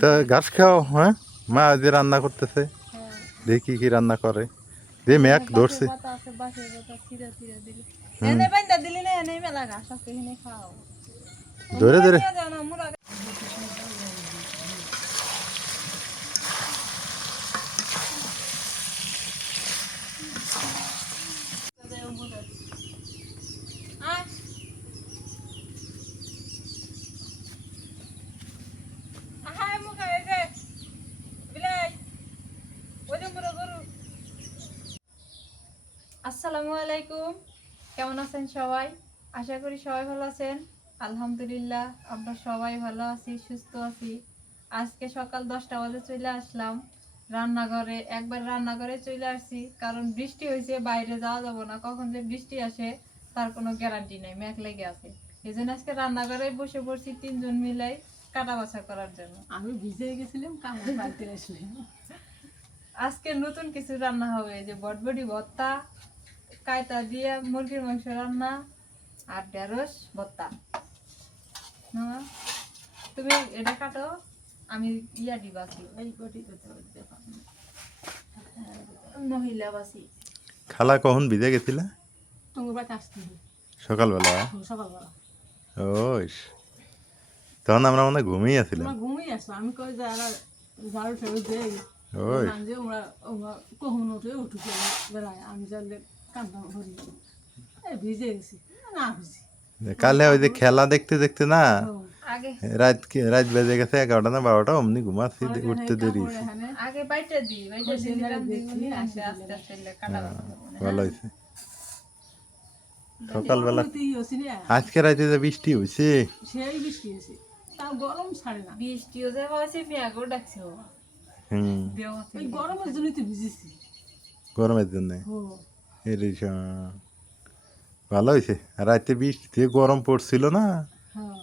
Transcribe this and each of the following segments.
তা ঘাস খাও হ্যাঁ? মা যে রান্না করতেছে দেখি কি রান্না করে। যে ম্যাক ধরছে। ধরে পাতা আছে বাঁশের পাতা ছিঁড়া ছিঁড়া দিলি এনে বাইন্দা দিলি না এনে মেলা ঘাস আছে এনে খাও ধরে ধরে নিয়ে যাও না, মুড়া আয়। আহাই মুখে এই যে, বিলাই, ওই যে মুড়া গরু। আসসালামু আলাইকুম। কেমন আছেন সবাই? আশা করি সবাই ভালো আছেন। আলহামদুলিল্লাহ আমরা সবাই ভালো আছি সুস্থ আছি। আজকে সকাল দশটা বাজে চলে আসলাম। রান্নাঘরে একবার রান্নাঘরে চলে আসছি। কারণ বৃষ্টি হয়েছে বাইরে যাওয়া যাব না। কখন যে বৃষ্টি আসে তার কোনো গ্যারান্টি নেই মেঘ লেগে আছে। এই জন্য আজকে রান্নাঘরে বসে পড়ছি তিনজন মিলাই কাটা বাছা করার জন্য। আমি ভিজে গেছিলাম কামড় বাড়তে আসলাম আজকে নতুন কিছু রান্না হবে যে বটবটি ভর্তা কায়তা দিয়ে মুরগির মাংস রান্না আর ঢেঁড়স ভর্তা। তুমি এটা কাটো আমি ইয়া করতে মহিলা বাসি। খালা কখন ভিজে গেছিলা? সকালবেলা? সকালবেলা। ওই তখন আমরা মনে ঘুমিয়ে আছিলাম। ঘুমিয়ে আসো আমি কই যে আর ঝাড়ু ঠাড়ু দেই ওই ওরা কখন উঠে উঠে বেড়ায়। আমি জানলে ভিজে গেছি না ভিজি কালে ওই যে খেলা দেখতে দেখতে না রাত রাত বেজে গেছে এগারোটা না বারোটা অমনি ঘুমাচ্ছি উঠতে দেরি। বাছা ভালো হয়েছে। সকালবেলা আজকে রাতে যে বৃষ্টি হয়েছে। গরমের জন্য? ও ভালো হয়েছে। রাতে বৃষ্টিতে গরম পড়ছিল না? হ্যাঁ।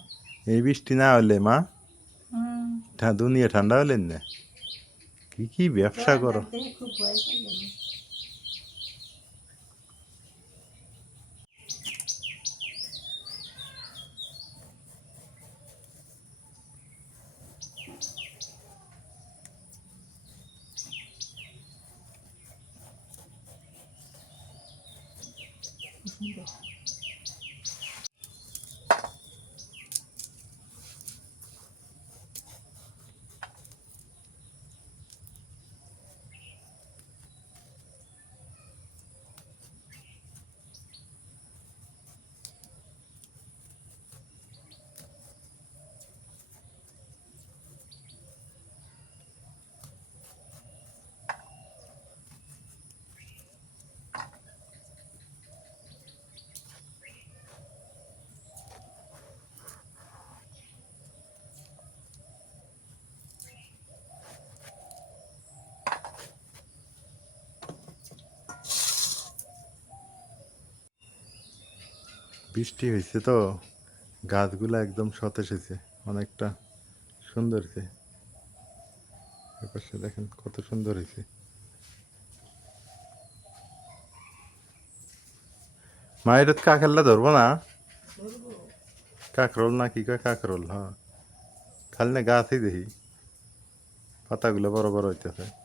এই বৃষ্টি না হলে মা? ঠা- দুনিয়া ঠান্ডা হলেন না? কি কি ব্যবসা করো? বৃষ্টি হয়েছে তো গাছগুলো একদম সতেজ হয়েছে অনেকটা সুন্দর হয়েছে। এপাশে দেখেন কত সুন্দর হয়েছে। মায়ের কাকেরলা ধরবো না? কাকরোল না কি কয় কাকরোল হ্যাঁ। খালি না গাছই দেখি পাতাগুলো বড় বড় হইতেছে।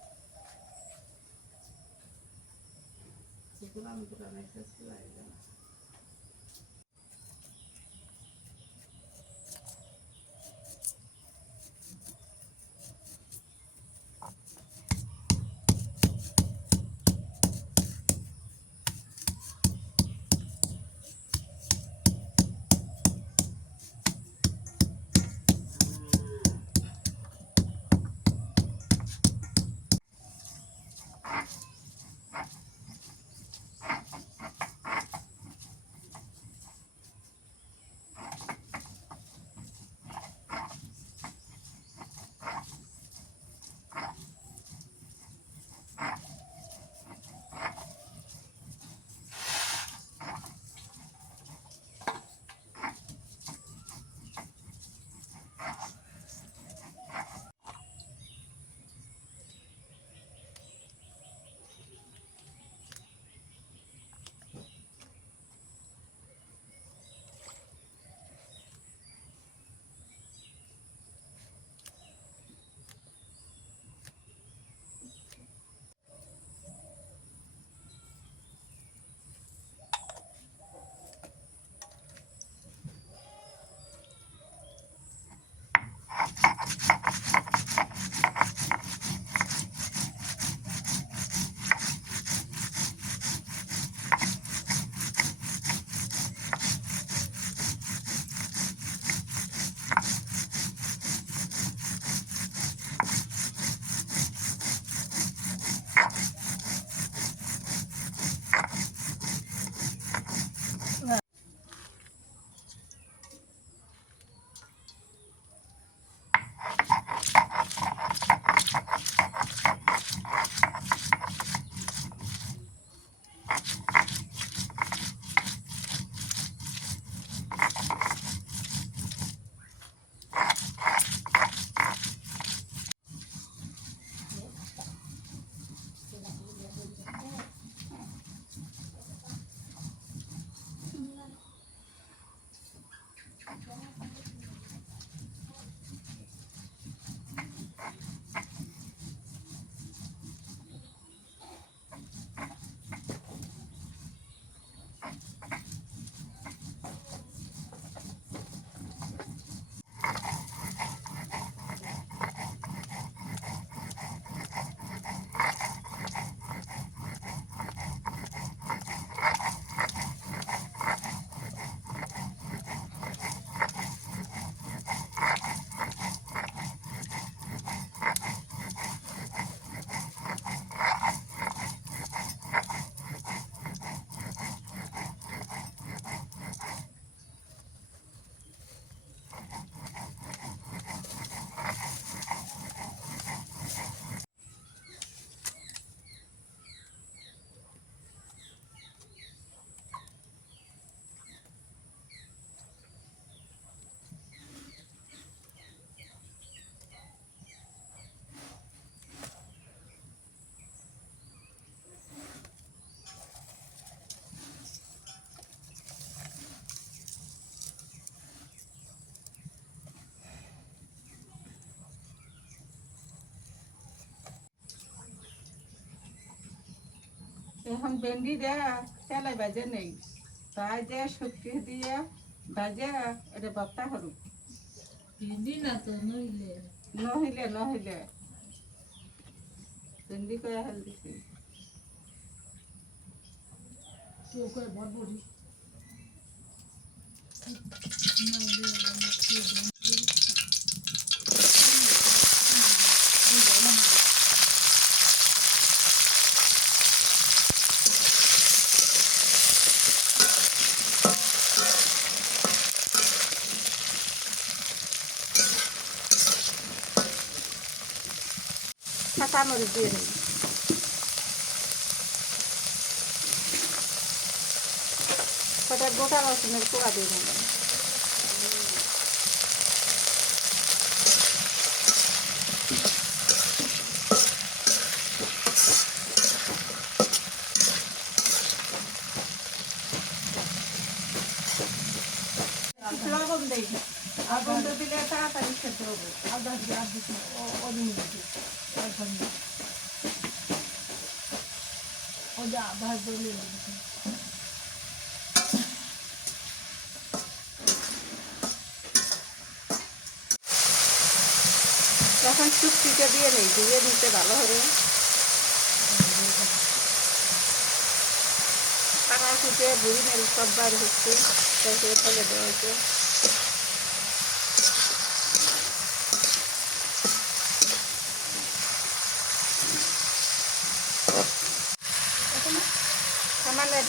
এখন ভেন্ডি দেয়া তেলাই বাজে নেই। তাই যে শুকিয়ে দিয়ে বাজে এটা বাপ্তা করুক ভেন্ডি না তো নইলে? নহিলে নহিলে। ভেন্ডি করে হেল দিছি কেউ করে বড়বড়ি কাঁচা মরিচ দিয়ে দিই কটা গোটা রসুনের পোড়া দিয়ে দেবেন লবণ দেই লবণ দিলে তাড়াতাড়ি সেদ্ধ হবে আদা দিয়ে আদা দিয়ে ওদিন ওখানে ওটা আধা দলে এখন চুক্তিটা দিয়ে নেই, দিয়ে দিতে ভালো হবে। কাটা কুটে বুড়ি মেল সব বার হচ্ছে তাকে ফেলে দেওয়া হচ্ছে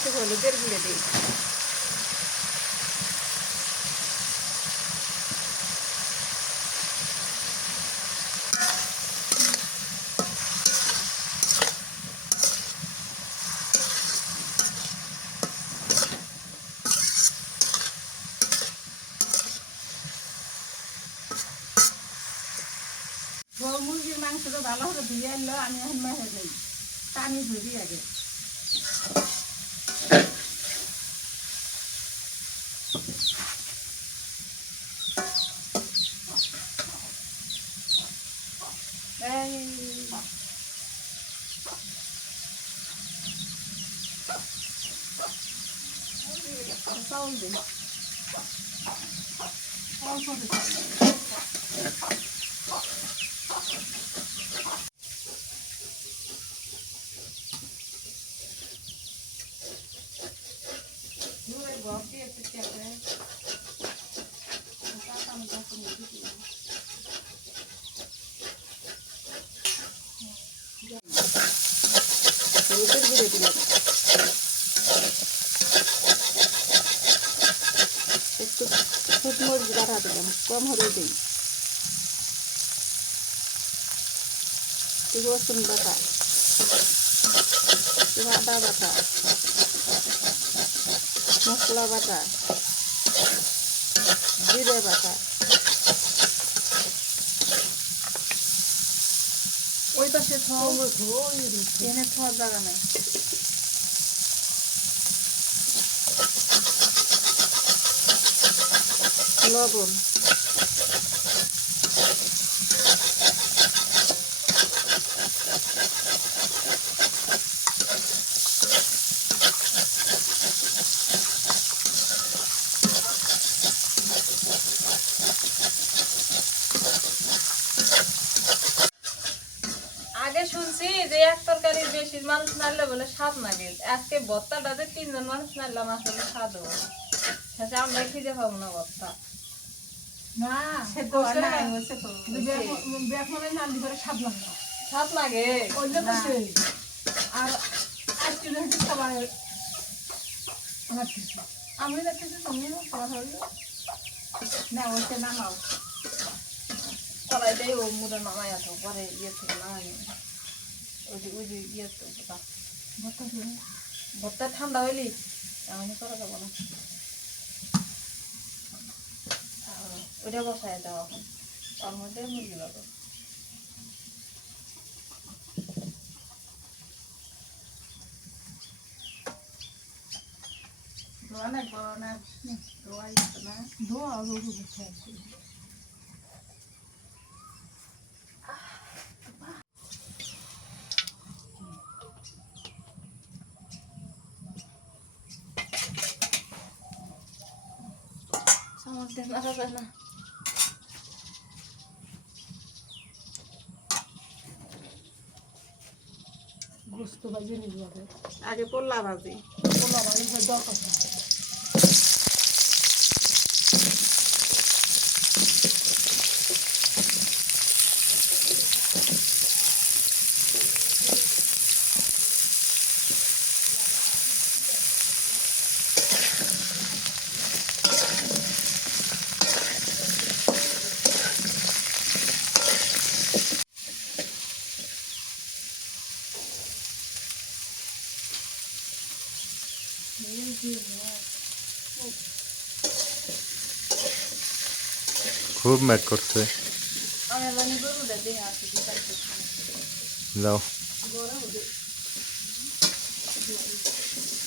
একটু হলুদের গুঁড়ে দিই গরু মুরগির মাংসটা ভালো করে ধুয়ে আনলো আমি এখন মেহে যাই পানি ধুবি আগে এই চাউল দিই অল্প দিই দূরে ঘর দিয়ে একটু চেপে কাটা আমি যখন দিই হলুদের গুঁড়ে দিলাম একটু ফুটমরিচ বাড়া দিলাম কম হলে দিই একটু রসুন বাটা একটু আদা বাটা মশলা বাটা জিরে বাটা ওই পাশে এনে জায়গা নেই। লবণ আগে শুনছি যে এক মানুষ নাড়লে বলে স্বাদ লাগে আজকে তিনজন মানুষ নাড়লাম আসলে স্বাদ হবে না। শেষে আমরা খিদে পাবো না ভর্তা না সেদ্ধ কষে নাই। হয়েছে তো বেকমনে নালি করে স্বাদ লাগে না। স্বাদ লাগে? ওইলে বসে আর আজকে সবাই আমার কিছু আমি দেখতেছি তুমি না নামাও কড়াইটাই ও মুড়ে নামাই আসো পরে ইয়ে থেকে নামাই। ওই যে ওই যে ইয়ে। ভর্তা ভর্তা ঠান্ডা হইলি? এমনই করা যাব না। ওইটা বসায় দাও এখন। তার মধ্যে মুরগি লাগবে অনেক বড় অনেক না ধোয়া রোদে এটা মারা যায় না গোস্ত বাজে নিবি আগে পোল্লা ভাজি পোলা বাজে দরকার না খুব ম্যাক করছে যাও।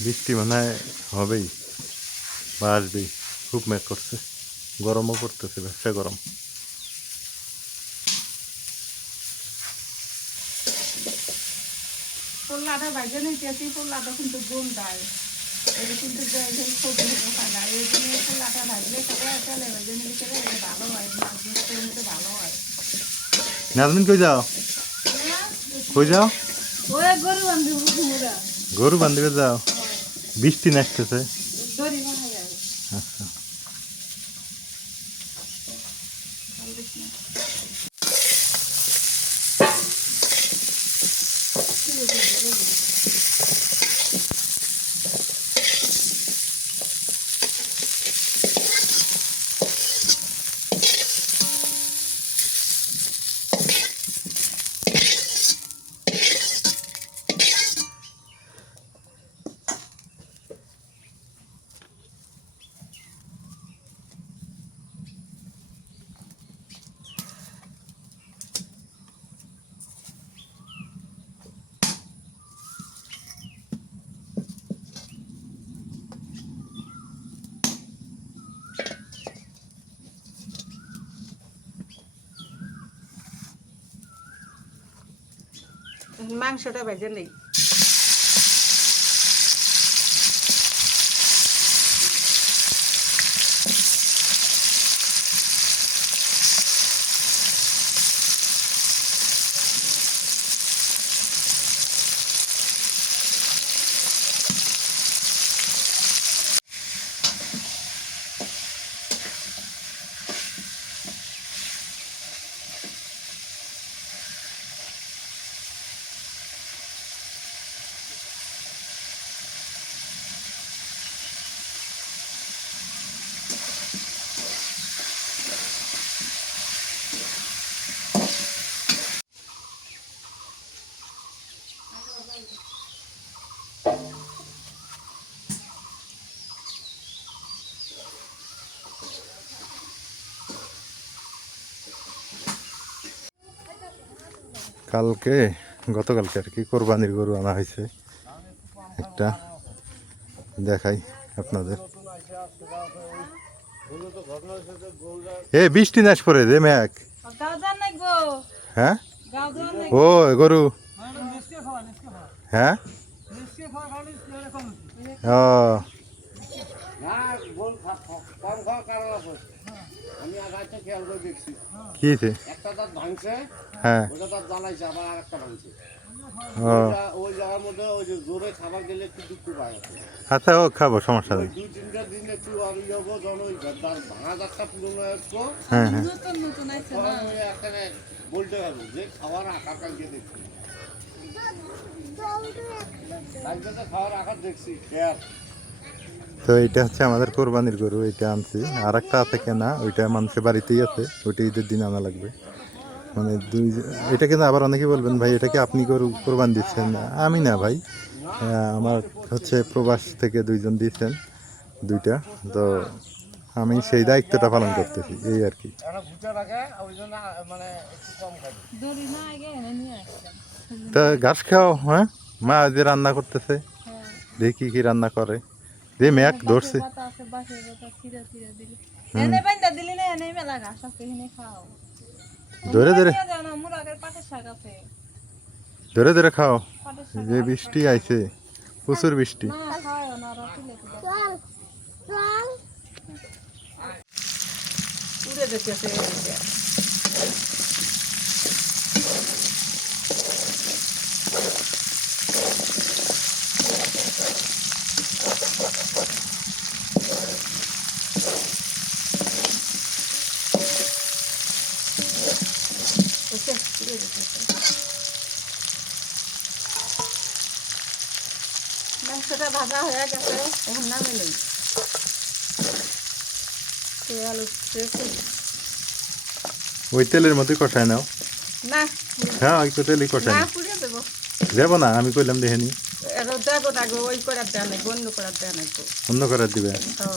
বৃষ্টি মনে হবেই বা আসবেই খুব ম্যাক করছে। গরমও করতেছে ব্যবসা গরম। পোল্লাটা ভাজে নিতেছি কিন্তু গুণ দেয়। এটা কিন্তু জন্য পোল্লাটা ভাজলে ভাজে নিলে তবে এটা ভালো হয় মাছ ভালো হয়। নাজমিন কই যাও? কই যাও? গরু বান্ধব ঘুমোরা গরু বান্ধিবে যাও। বৃষ্টি নাচতেছে দড়ি বানা যাবে আচ্ছা মাংসটা ভেজে নেই। কালকে, গতকালকে আর কি কোরবানির গরু আনা হয়েছে। একটা দেখাই আপনাদের। এ, বৃষ্টি নাশ পরে দে, ম্যাক। হ্যাঁ? ও, গরু। হ্যাঁ? ও। কি হয়েছে? একটা দাঁত ভাঙছে হ্যাঁ। ওটা দাঁত জ্বালাইছে আবার আর একটা ভাঙছে। ওই জায়গার মধ্যে ওই যে জোরে খাবার গেলে একটু দুঃখ পায়। আচ্ছা ও খাব সমস্যা নেই। দুই তিনটা দিন একটু আমি যাব যখন ওই দাঁত ভাঙা দাঁতটা পুরনো আসব হ্যাঁ হ্যাঁ। এখানে বলতে পারব যে খাওয়ার আকার কালকে দেখছি। খাওয়ার আকার দেখছি খেয়াল। তো এটা হচ্ছে আমাদের কোরবানির গরু, এটা আনছি। আর একটা আছে কেনা, ওইটা মানুষের বাড়িতেই আছে ওইটা ঈদের দিন আনা লাগবে। মানে দুই এটা কিন্তু আবার অনেকে বলবেন, ভাই, এটা কি আপনি গরু কোরবান দিচ্ছেন? আমি না, ভাই। আমার হচ্ছে প্রবাস থেকে দুইজন দিচ্ছেন দুইটা। তো আমি সেই দায়িত্বটা পালন করতেছি, এই আর কি। তা ঘাস খাও হ্যাঁ? মা যে রান্না করতেছে, দেখি কি রান্না করে। দে ম্যাক ধরছে। ধরে ধরে। ধরে ধরে খাও। যে বৃষ্টি আইছে প্রচুর বৃষ্টি। না খাও না রাখিলে তো মাংসটা ভাজা হয়ে গেছে এখন নামে নেই তেল ওই তেলের মধ্যে কষায় নাও। না হ্যাঁ ওই তেলই কষায় না দেবো। না আমি কইলাম দেখেনি এবার দেবো না গো ওই করার দেয় নাই বন্ধ করার দেয় নাই তো অন্য করার দিবে ও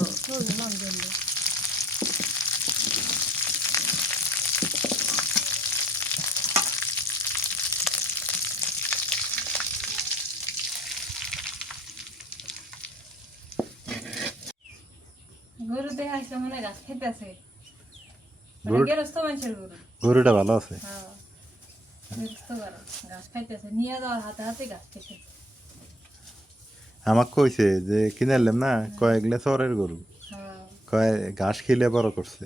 গরু দেখে আসলে মনে হয় গাছ খেতেছে গরু- গেরস্ত মানুষের গরু গরুটা ভালো আছে হ্যাঁ গেরস্ত গরু গাছ খাইতেছে নিয়ে যাওয়ার হাতে হাতে গাছ খেতেছে আমাকে কইছে যে কিনে আনলাম না কয়েকলে চরের গরু। হ্যাঁ। কয় ঘাস খেলে বড় করছে।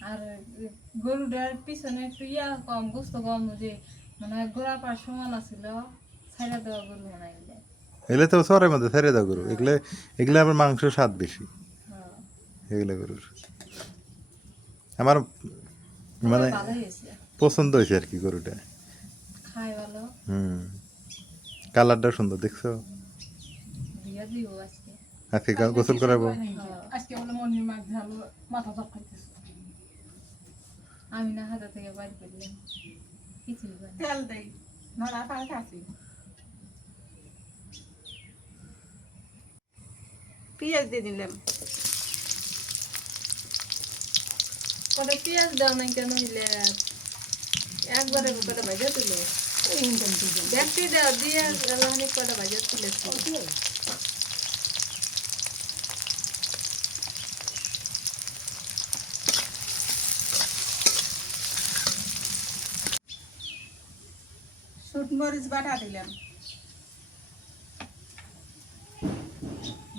আর গরুটার পিছনে একটু ইয়া কম গোস্ত কম যে মানে গোড়া পার সমান আছিল ছাইরা দেওয়া গরু মনে এগুলা। তো চরের মধ্যে ছেড়ে দাও গরু। এগুলো এগুলো আবার মাংস স্বাদ বেশি। হ্যাঁ। এগুলো গরুর। আমার মানে পছন্দ হয়েছে আর কি গরুটা। হুম। কালারটা সুন্দর দেখছ? আজকে আজকে গোসল করাবো। আজকে বলে মন্দির মাছ ধালো মাথা চপকাইতেছে আমি না হাতে থেকে বাইর করলাম কিছুই তেল দেই। নড়া পাল্টাছি পেঁয়াজ দিয়ে দিলাম। কটা পেঁয়াজ দাও না কেন হইলে? একবারে কটা ভাজা তুলে? দেখতে দাও দিয়ে কটা ভাজা তুলে। মরিচ বাটা দিলাম।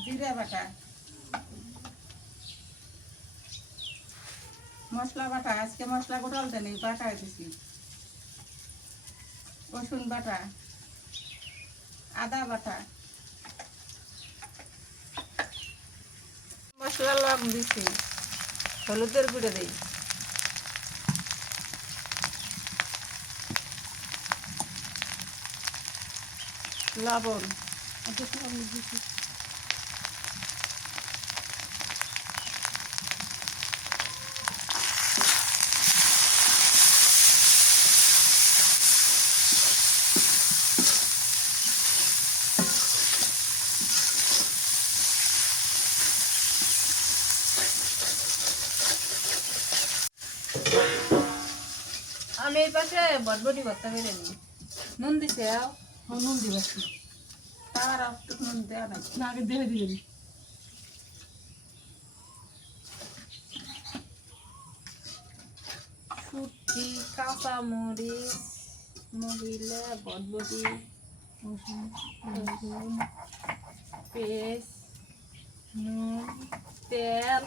জিরা বাটা। মশলা বাটা, আজকে মশলা গোটালতে নেই বাটা দিছি। রসুন বাটা, আদা বাটা। মশলা লং দিছি, হলুদের গুঁড়ো দিই। লবণ আমি এই পাশে বটবটি ভর্তা করে নিই। নুন দিছে আও। নুন তার একটু নুন দেওয়া নাই। না কাঁচা মরিচ মহিলা বটবটি রসুন, পেঁয়াজ, নুন, তেল।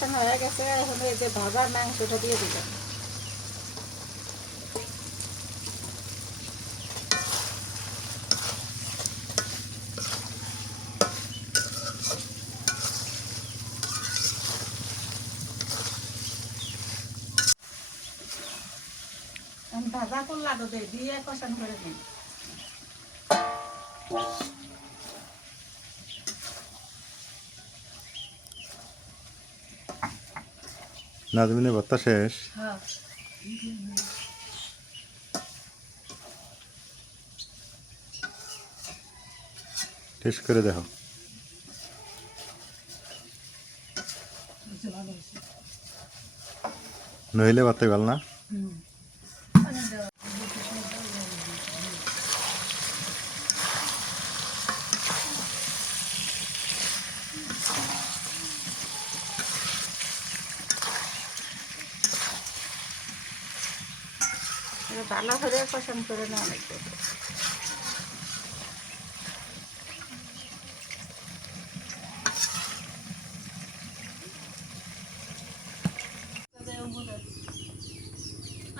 কষানো হয়ে গেছে, এখন এই যে ভাজা মাংসটা দিয়ে দিলাম। ভাজা করলা দিয়ে কষান করে দিই নাজমিনের ভর্তা শেষ। টেস্ট করে দেখো নইলে ভাতে গেল না? ভালো করে পছন্দ করে না লাগবে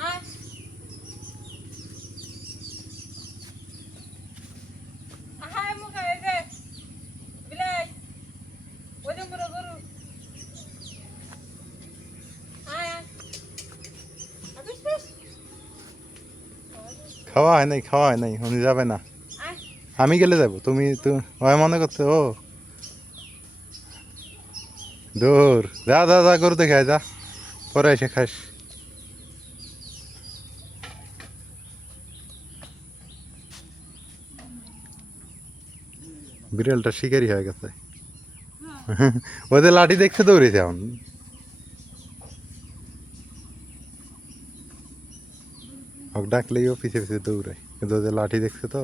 আয়। আহাই মুখে এই যে, বিলাই, ওই যে বুড়ো গরু। আয়, আয়। আবিস, বিস। খাওয়া হয় নাই খাওয়া হয় নাই উনি যাবে না। আমি গেলে যাব? তুমি তো হয় মনে করছ ও। দূর যা যা যা দেখে আয়, যা। পরে এসে খাস। বিড়ালটা শিকারি হয়ে গেছে। ওদের লাঠি দেখতে দৌড়েছে এখন। ওকে ডাকলেই ও পিছে পিছে দৌড়ায়। কিন্তু ওদের লাঠি দেখছে তো।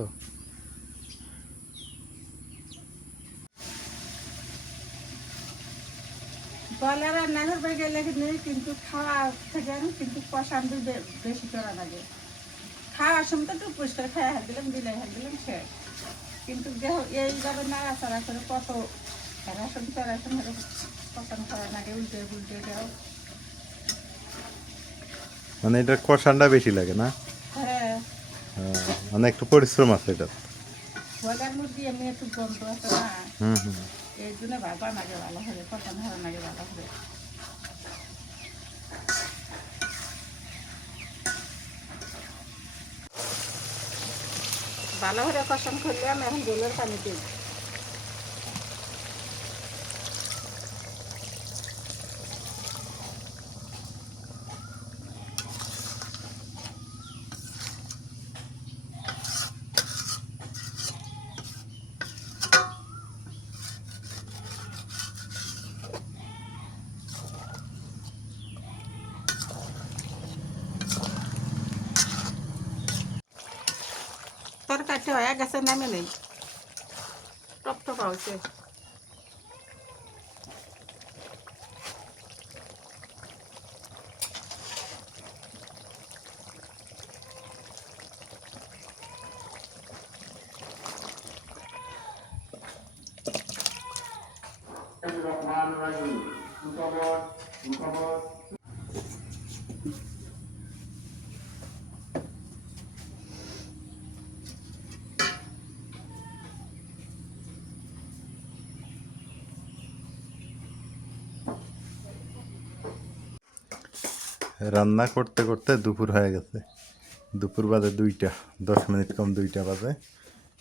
কিন্তু খাওয়া থেকে কিন্তু পছন্দ বেশি করা লাগে। খাওয়ার সময় তো একটু পরিষ্কার খাই হাত দিলাম, দিলে হাত দিলাম, শেষ। কিন্তু দেহ এইভাবে নাড়াচাড়া করে কত রেশন রেশন পছন্দ করা লাগে উল্টে উল্টে দেও মানে এটা কষানটা বেশি লাগে না? হ্যাঁ। হ্যাঁ, মানে একটু পরিশ্রম আছে এটা হুম হুম। ভালো করে কষণ করলে আমি এখন জলের পানি দিই। Thank. রান্না করতে করতে দুপুর হয়ে গেছে। দুপুর বাজে দুইটা দশ মিনিট কম দুইটা বাজে।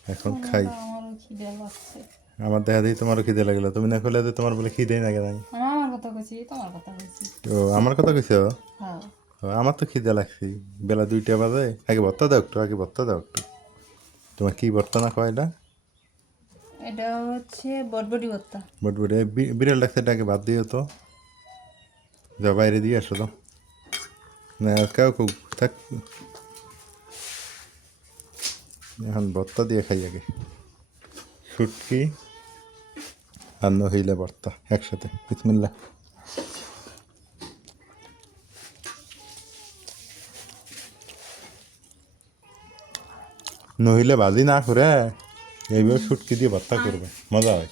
এখন খাই। লাগছে। আমার দেখা দিই তোমারও খিদে লাগল। তুমি না খেলে তোমার বলে খিদে লাগে নাই আমার কথা কইছি তোমার কথা কইছি। তো আমার কথা কইছো? হ্যাঁ। আমার তো খিদে লাগছে। বেলা দুইটা বাজে। আগে ভর্তা দাও একটু আগে ভর্তা দাও একটু। তোমার কি ভর্তা না খাওয়া এটা? এটা হচ্ছে বটবটি ভর্তা। বটবটি। বিড়াল ডাকছে এটাকে বাদ দিও তো। যা বাইরে দিয়ে আসো তো। না কেউ কেউ থাক এখন ভর্তা দিয়ে খাই আগে শুটকি আর নহিলে ভর্তা একসাথে বিসমিল্লা নহিলে ভাজি না করে এইভাবে শুটকি দিয়ে ভর্তা করবে মজা হয়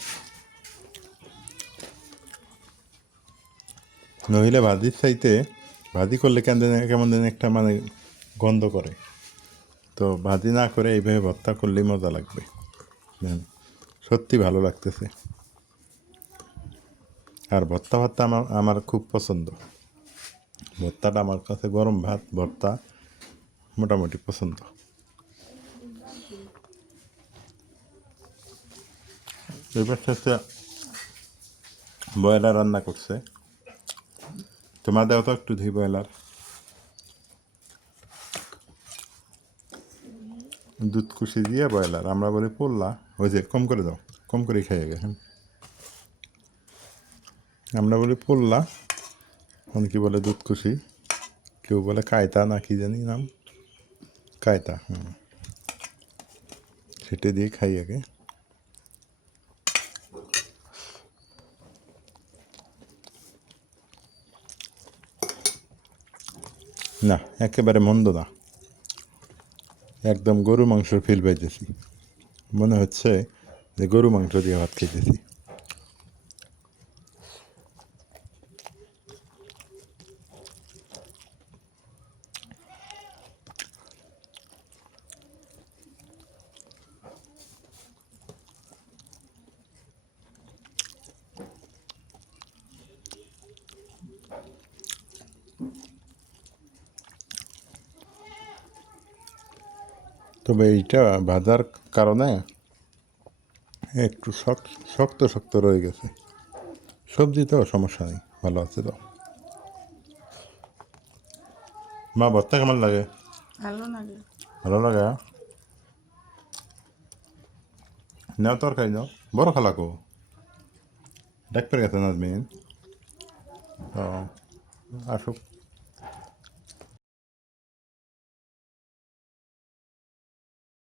নহিলে ভাজির চাইতে ভাজি করলে কেন কেমন যেন একটা মানে গন্ধ করে। তো ভাজি না করে এইভাবে ভর্তা করলেই মজা লাগবে। সত্যি ভালো লাগতেছে। আর ভর্তা ভর্তা আমার আমার খুব পছন্দ। ভর্তাটা আমার কাছে গরম ভাত, ভর্তা মোটামুটি পছন্দ। এবার হচ্ছে ব্রয়লার রান্না করছে। তোমার দেওয়া তো একটু ধুই ব্রয়লার দুধ কুশি দিয়ে ব্রয়লার, আমরা বলি পোল্লা। ওই যে, কম করে দাও, কম করে খাইয়ে গে হ্যাঁ। আমরা বলি পোল্লা অনেকে বলে দুধ দুধকুশি কেউ বলে কায়তা না কি জানি নাম? কায়তা, হুম। সেটা দিয়ে খাই আগে। না, একেবারে মন্দ না। একদম গরু মাংসর ফিল পাইতেছি মনে হচ্ছে যে গরু মাংস দিয়ে ভাত খেতেছি। তবে এইটা ভাজার কারণে একটু শক্ত শক্ত শক্ত রয়ে গেছে। সবজিতেও সমস্যা নেই ভালো আছে তো। মা ভর্তা কেমন লাগে? ভালো লাগে। ভালো লাগে হ্যাঁ? নেও তরকারি নাও বড় খালাকো ডাক পেরে গেছে নাজমিন। ও আসুক।